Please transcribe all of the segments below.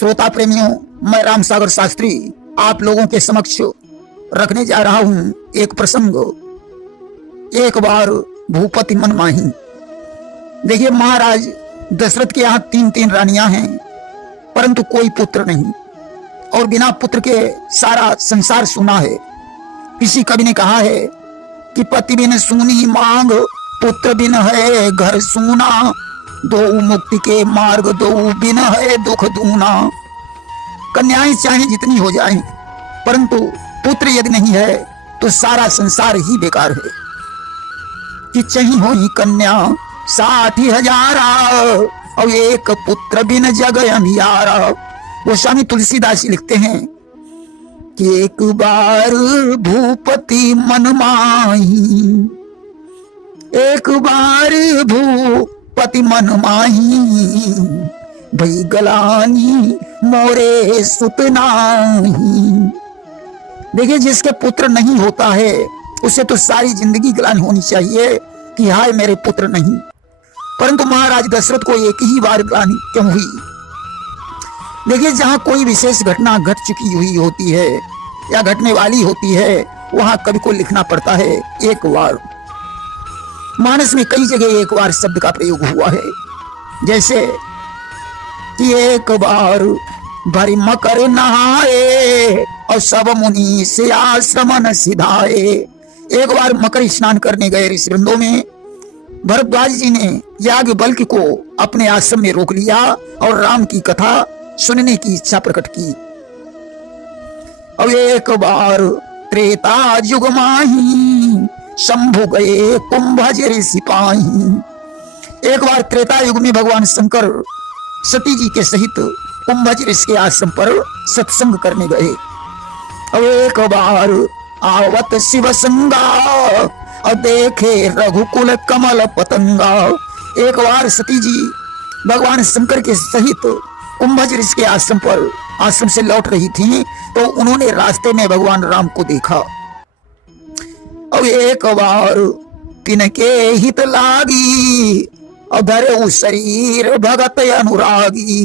श्रोता प्रेमियों, मैं राम सागर शास्त्री आप लोगों के समक्ष रखने जा रहा हूं एक प्रसंग। एक बार भूपति मन माही। देखिए, महाराज दशरथ के यहाँ 3 रानियां हैं, परंतु कोई पुत्र नहीं, और बिना पुत्र के सारा संसार सूना है। किसी कवि ने कहा है कि पति बिन सूनी मांग, पुत्र बिन है घर सूना, दो मुक्ति के मार्ग दो बिन है दुख दूना। कन्याएं चाहे जितनी हो जाएं, परंतु पुत्र यदि नहीं है तो सारा संसार ही बेकार है। कि चाही हो ही कन्या 60,000, और एक पुत्र बिन जग अंधियारा। वो स्वामी तुलसीदास लिखते हैं कि एक बार भूपति मन माही, एक बार भूपति मन माही, भई गलानी मोरे सुत नाही। देखिए, जिसके पुत्र नहीं होता है उसे तो सारी जिंदगी ग्लानि होनी चाहिए कि हाय मेरे पुत्र नहीं, परंतु महाराज दशरथ को एक ही बार ग्लानि क्यों हुई? देखिए, जहां कोई विशेष घटना घट चुकी हुई होती है या घटने वाली होती है, वहां कवि को लिखना पड़ता है एक बार। मानस में कई जगह एक बार शब्द का प्रयोग हुआ है, जैसे कि एक बार भरी मकर नहाए, और सब मुनि से आश्रमन सिधाए। एक बार मकर स्नान करने गए ऋषिवृंदों में, भरद्वाज जी ने याज्ञवल्क्य को अपने आश्रम में रोक लिया और राम की कथा सुनने की इच्छा प्रकट की। अब एक बार त्रेता युग माही, शंभु गए कुंभज सिपाही। एक बार त्रेता युग में भगवान शंकर सती जी के सहित कुंभज ऋषि के आश्रम पर सत्संग करने गए। अब एक बार आवत शिव संगा, और देखे रघुकुल कमल पतंगा। एक बार सती जी भगवान शंकर के सहित कुंभज ऋषि के आश्रम से लौट रही थी, तो उन्होंने रास्ते में भगवान राम को देखा। अब एक बार तिनके हित लागी, और धरे शरीर भगत अनुरागी।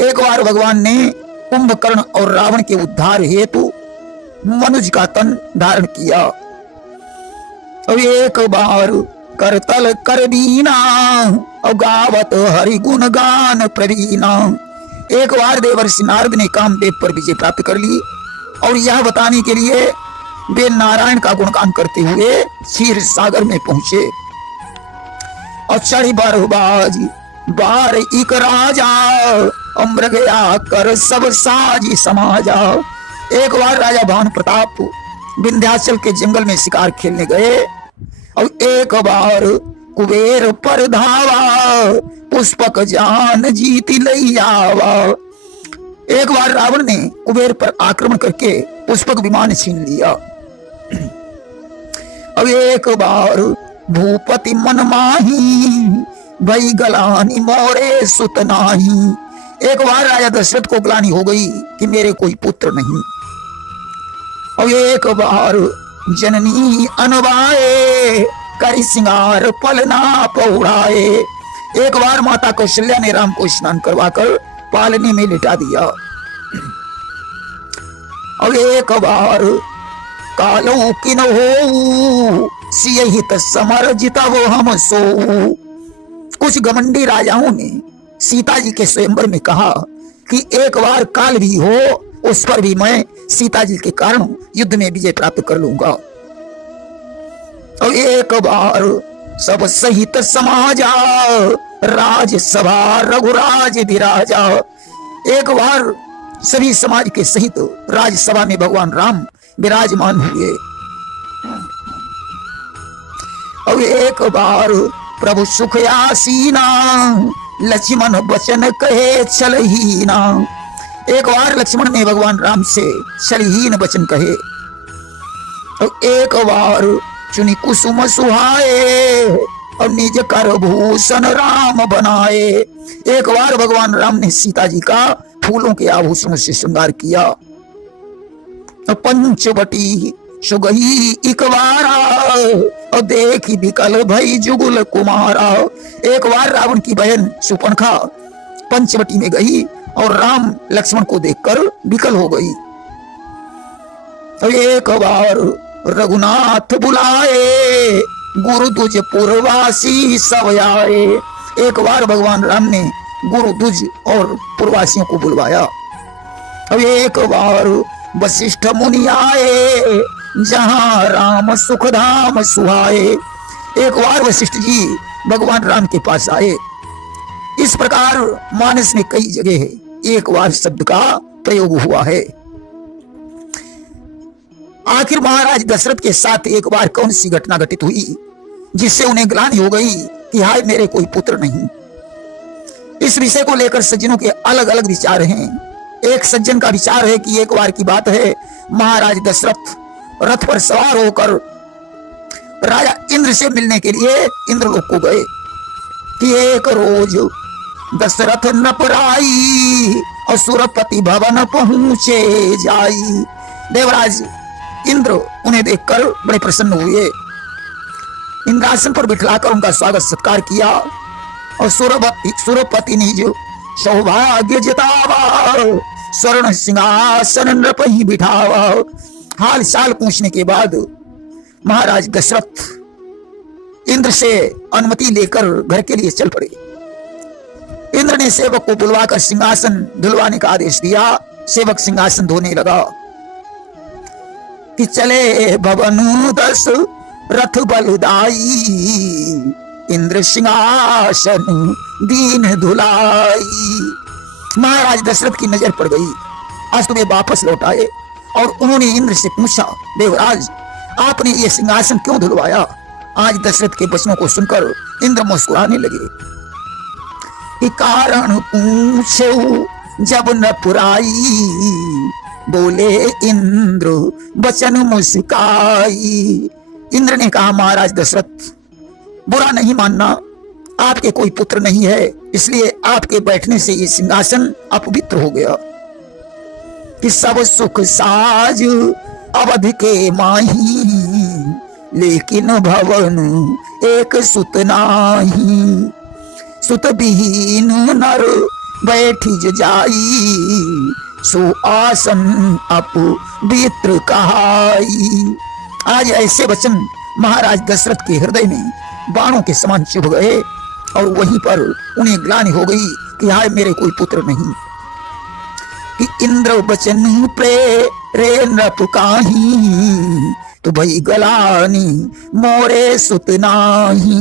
एक बार भगवान ने कुंभकर्ण और रावण के उद्धार हेतु मनुज का तन धारण किया। अब एक बार करतल कर बीना, और गावत हरि गुण गान प्रवीणा। एक बार देवर्षि नारद ने कामदेव पर विजय प्राप्त कर ली, और यह बताने के लिए वे नारायण का गुणगान करते हुए क्षीर सागर में पहुंचे। और चढ़ी बारहबाज बार इक राजा, और मृगया कर सब साजी समाजा। एक बार राजा भानु प्रताप विंध्याचल के जंगल में शिकार खेलने गए, और एक बार कुबेर पर धावा, पुष्पक जान जीती लई आवा। एक बार रावण ने कुबेर पर आक्रमण करके पुष्पक विमान छीन लिया। अब एक बार भूपति मन माही, भई गलानी मोरे सुत नाही। एक बार राजा दशरथ को ग्लानि हो गई कि मेरे कोई पुत्र नहीं। और एक बार जननी अनवाए, करी सिंगार पलना पौड़ाए। एक बार माता कौशल्या ने राम को स्नान करवाकर पालने में लिटा दिया। और एक बार कालो किन हो, सियहित समर जिता वो हम सो। कुछ घमंडी राजाओं ने सीता जी के स्वयंवर में कहा कि एक बार काल भी हो, उस पर भी मैं सीता जी के कारण युद्ध में विजय प्राप्त कर लूंगा। और एक बार सब सहित समाजा, राजसभा रघुराज विराजा। एक बार सभी समाज के सहित राजसभा में भगवान राम विराजमान हुए। और एक बार प्रभु सुख आसीना, लक्ष्मण वचन कहे छलहीना। एक बार लक्ष्मण ने भगवान राम से छलहीन वचन कहे। और एक बार चुनी कुसुम सुहाए, और निज कर भूषण राम बनाए। एक बार भगवान राम ने सीता जी का फूलों के आभूषणों से श्रृंगार किया। और पंचवटी सुगही इकबारा, और देखी विकल भई जुगुल कुमारा। एक बार रावण की बहन सुपनखा पंचवटी में गई और राम लक्ष्मण को देखकर विकल हो गई। तो एक बार रघुनाथ बुलाए, गुरु तुझ पूर्वासी सब आए। एक बार भगवान राम ने गुरु तुझ और पूर्वासियों को बुलवाया। अब एक बार वशिष्ठ मुनि आए, जहां राम सुखधाम सुहाए। एक बार वशिष्ठ जी भगवान राम के पास आए। इस प्रकार मानस में कई जगह एक बार शब्द का प्रयोग हुआ है। आखिर महाराज दशरथ के साथ एक बार कौन सी घटना घटित हुई जिससे उन्हें ग्लानि हो गई कि हाय मेरे कोई पुत्र नहीं। इस विषय को लेकर सज्जनों के अलग अलग विचार हैं। एक सज्जन का विचार है कि एक बार की बात है, महाराज दशरथ रथ पर सवार होकर राजा इंद्र से मिलने के लिए इंद्रलोक को गए कि एक रोज दशरथ नपराई और सुरपति भवन पहुंचे जाई। देवराज इंद्र उन्हें देखकर बड़े प्रसन्न हुए, इंद्रासन पर बिठलाकर उनका स्वागत सत्कार किया और सुरपति ने जो सौभाग्य जितावा, स्वर्ण सिंहासन नृप ही बिठावा। हाल चाल पूछने के बाद महाराज दशरथ इंद्र से अनुमति लेकर घर के लिए चल पड़े। इंद्र ने सेवक को बुलवाकर सिंहासन धुलवाने का आदेश दिया। सेवक सिंहासन धोने लगा कि चले भवन दस रथ बलदाई, इंद्र सिंहासन दीन धुलाई। महाराज दशरथ की नजर पड़ गई। आज तुम्हें वापस लौट आए और उन्होंने इंद्र से पूछा, देवराज आपने ये सिंहासन क्यों धुलवाया। आज दशरथ के वचनों को सुनकर इंद्र मुस्कुराने लगे कि कारण पूछे जब न पुराई, बोले इंद्र वचन मुस्काई। इंद्र ने कहा, महाराज दशरथ बुरा नहीं मानना, आपके कोई पुत्र नहीं है, इसलिए आपके बैठने से ये सिंहासन अपवित्र हो गया। कि सब सुख साज अवध के माही, लेकिन भवन एक सुत नाही। सुत विहीन नर बैठी जाई, सो आसन अपवित्र कहाई। आज ऐसे वचन महाराज दशरथ के हृदय में बाणों के समान चुभ गए और वहीं पर उन्हें ग्लानि हो गई कि हाय मेरे कोई पुत्र नहीं। कि इंद्र वचन प्रेरे नृप काहि, तो भई गलानी मोरे सुत नाही।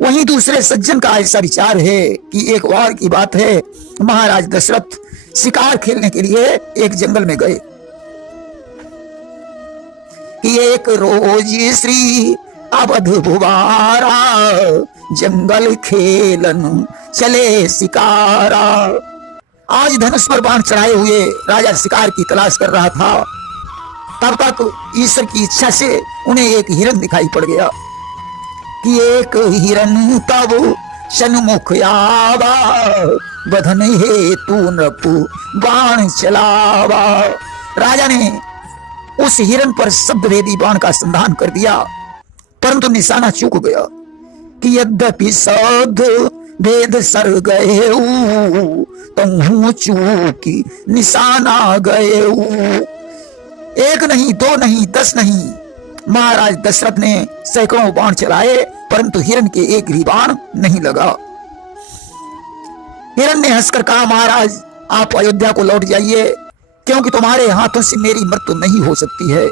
वहीं दूसरे सज्जन का ऐसा विचार है कि एक बार की बात है, महाराज दशरथ शिकार खेलने के लिए एक जंगल में गए कि एक रोज श्री अवध भुवारा, जंगल खेलन चले शिकारा। आज धनुष पर बाण चढ़ाए हुए राजा शिकार की तलाश कर रहा था। तब तक ईश्वर की इच्छा से उन्हें एक हिरन दिखाई पड़ गया कि एक हिरन तब सन्मुख आवा, बधन हेतु नृप बाण चलावा। राजा ने उस हिरन पर शब्दभेदी बाण का संधान कर दिया, परंतु निशाना चूक गया कि यद्यपि सद भेद सर गए तहु चूकी निशाना गए। एक नहीं, दो नहीं, 10 नहीं, महाराज दशरथ ने सैकड़ों बाण चलाए, परंतु हिरन के एक भी बाण नहीं लगा। हिरन ने हंसकर कहा, महाराज आप अयोध्या को लौट जाइए, क्योंकि तुम्हारे हाथों से मेरी मृत्यु नहीं हो सकती है।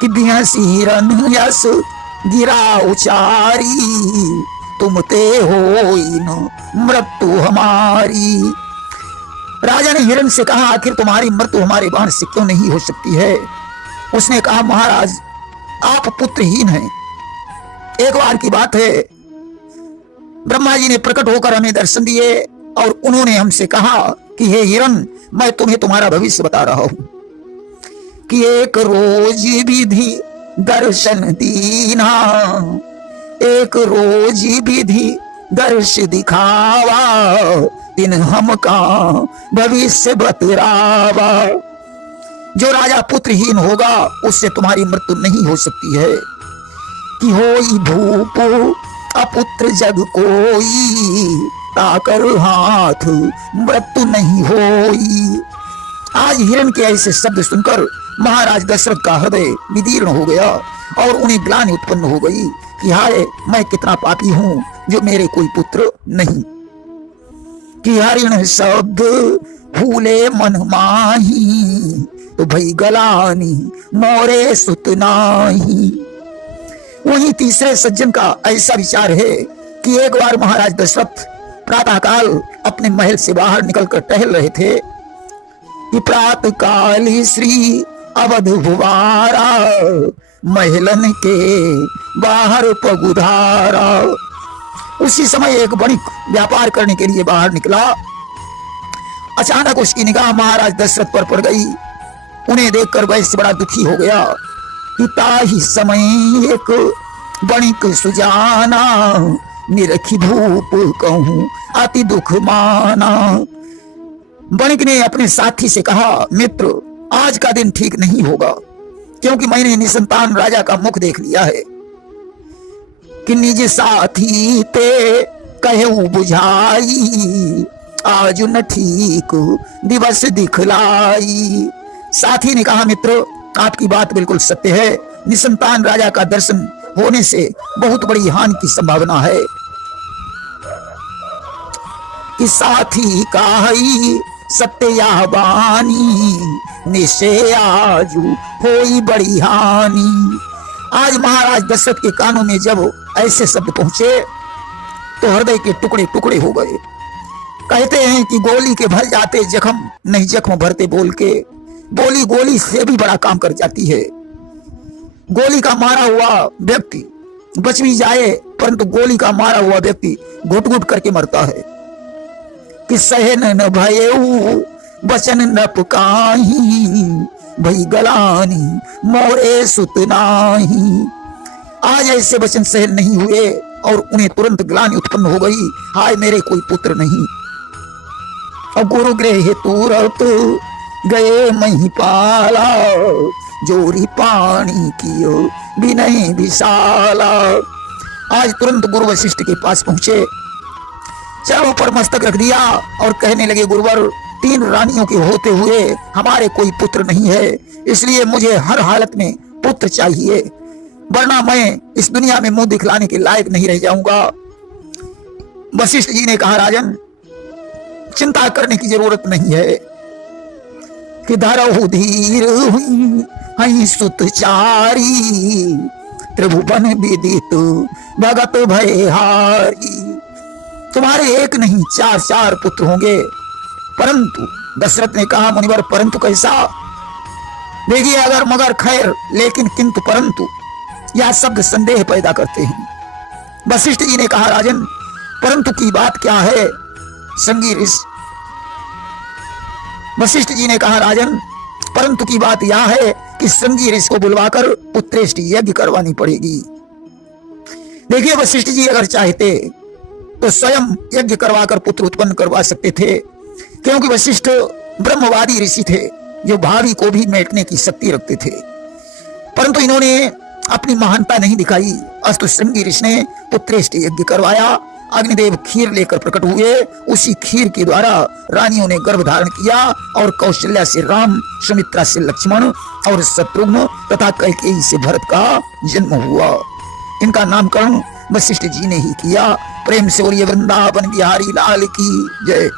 कि बिहसी हिरन यस गिरा उचारी, तुम ते हो मृत्यु हमारी। राजा ने हिरन से कहा, आखिर तुम्हारी मृत्यु हमारे बाण से क्यों नहीं हो सकती है। उसने कहा, महाराज आप पुत्रहीन हैं। एक बार की बात है, ब्रह्मा जी ने प्रकट होकर हमें दर्शन दिए और उन्होंने हमसे कहा कि हे हिरन, मैं तुम्हें तुम्हारा भविष्य बता रहा हूं कि एक रोज विधि दर्शन दीना, एक रोज विधि दर्श दिखावा, दिन हम का भविष्य बतरावा। जो राजा पुत्रहीन होगा उससे तुम्हारी मृत्यु नहीं हो सकती है। कि होई भूप अपुत्र जग कोई, लौटा कर हाथ मृत्यु नहीं होई। आज हिरण के ऐसे शब्द सुनकर महाराज दशरथ का हृदय विदीर्ण हो गया और उन्हें ग्लानि उत्पन्न हो गई कि हाय, मैं कितना पापी हूं जो मेरे कोई पुत्र नहीं। कि हरिण शब्द भूले मन माही, तो भई गलानी मोरे सुत नाही। वही तीसरे सज्जन का ऐसा विचार है कि एक बार महाराज दशरथ प्रातःकाल अपने महल से बाहर निकलकर टहल रहे थे कि प्रातः काल श्री अवध भुवारा, महलन के बाहर पगुधारा। उसी समय एक वणिक व्यापार करने के लिए बाहर निकला। अचानक उसकी निगाह महाराज दशरथ पर पड़ गई। उन्हें देखकर वैश्य बड़ा दुखी हो गया। पिता ही समय एक वणिक सुजाना, निरखी भूप कहूं अति दुख माना। वणिक ने अपने साथी से कहा, मित्र, आज का दिन ठीक नहीं होगा, क्योंकि मैंने निसंतान राजा का मुख देख लिया है कि निज साथी ते कहूं बुझाई, आज न ठीक दिवस दिखलाई। साथी ने कहा, मित्र, आपकी बात बिल्कुल सत्य है। निसंतान राजा का दर्शन होने से बहुत बड़ी हानि की संभावना है। कि साथी काहि सत्य या बानी, निश्चय आजू होई बड़ी हानि। आज महाराज दशरथ के कानों में जब ऐसे शब्द पहुंचे तो हृदय के टुकड़े टुकड़े हो गए। कहते हैं कि गोली के भर जाते जख्म नहीं, जख्म भरते बोल के। बोली गोली से भी बड़ा काम कर जाती है। गोली का मारा हुआ व्यक्ति बच भी जाए, परंतु गोली का मारा हुआ व्यक्ति घुट घुट करके मरता है। कि सहन न भयऊ बचन न पुकाही, भई गलानी मोरे सुत नाही। आज ऐसे वचन सहन नहीं हुए और उन्हें तुरंत ग्लानि उत्पन्न हो गई, हाय, मेरे कोई पुत्र नहीं। अब गुरु गृह तुरत गए महिपाला, जोरी पानी कियो विनय विशाला। आज तुरंत गुरु वशिष्ठ के पास पहुंचे, चरणों पर मस्तक रख दिया और कहने लगे, गुरुवर, 3 रानियों के होते हुए हमारे कोई पुत्र नहीं है, इसलिए मुझे हर हालत में पुत्र चाहिए, वरना मैं इस दुनिया में मुंह दिखलाने के लायक नहीं रह जाऊंगा। वशिष्ठ जी ने कहा, राजन, चिंता करने की जरूरत नहीं है। कि धरहु धीर हुई सुत चारी, त्रिभुवन विदित भगत भयहारी। तुम्हारे एक नहीं 4 पुत्र होंगे। परंतु दशरथ ने कहा, मुनिवर, परंतु कैसा? देखिए, अगर मगर खैर, लेकिन किंतु परंतु यह शब्द संदेह पैदा करते हैं। वशिष्ठ जी ने कहा, राजन, परंतु की बात क्या है? संगी ऋषि वशिष्ठ जी ने कहा, राजन, परंतु की बात यह है कि संगी ऋषि को बुलवाकर पुत्रेष्टि यज्ञ करवानी पड़ेगी। देखिए, वशिष्ठ जी अगर चाहते तो स्वयं यज्ञ करवाकर पुत्र उत्पन्न करवा सकते थे, क्योंकि वशिष्ठ ब्रह्मवादी ऋषि थे जो भावी को भी मेटने की शक्ति रखते थे। परंतु इन्होंने अपनी महानता नहीं दिखाई। अस्तु श्रृंगी ऋषि ने पुत्रेष्टि यज्ञ करवाया। अग्निदेव खीर लेकर प्रकट हुए। उसी खीर के द्वारा रानियों ने गर्भ धारण किया और कौशल्या से राम, सुमित्रा से लक्ष्मण और शत्रुघ्न तथा कैकेयी से भरत का जन्म हुआ। इनका नामकरण वशिष्ठ जी ने ही किया। प्रेम से बोलिए वृंदावन बिहारी लाल की जय।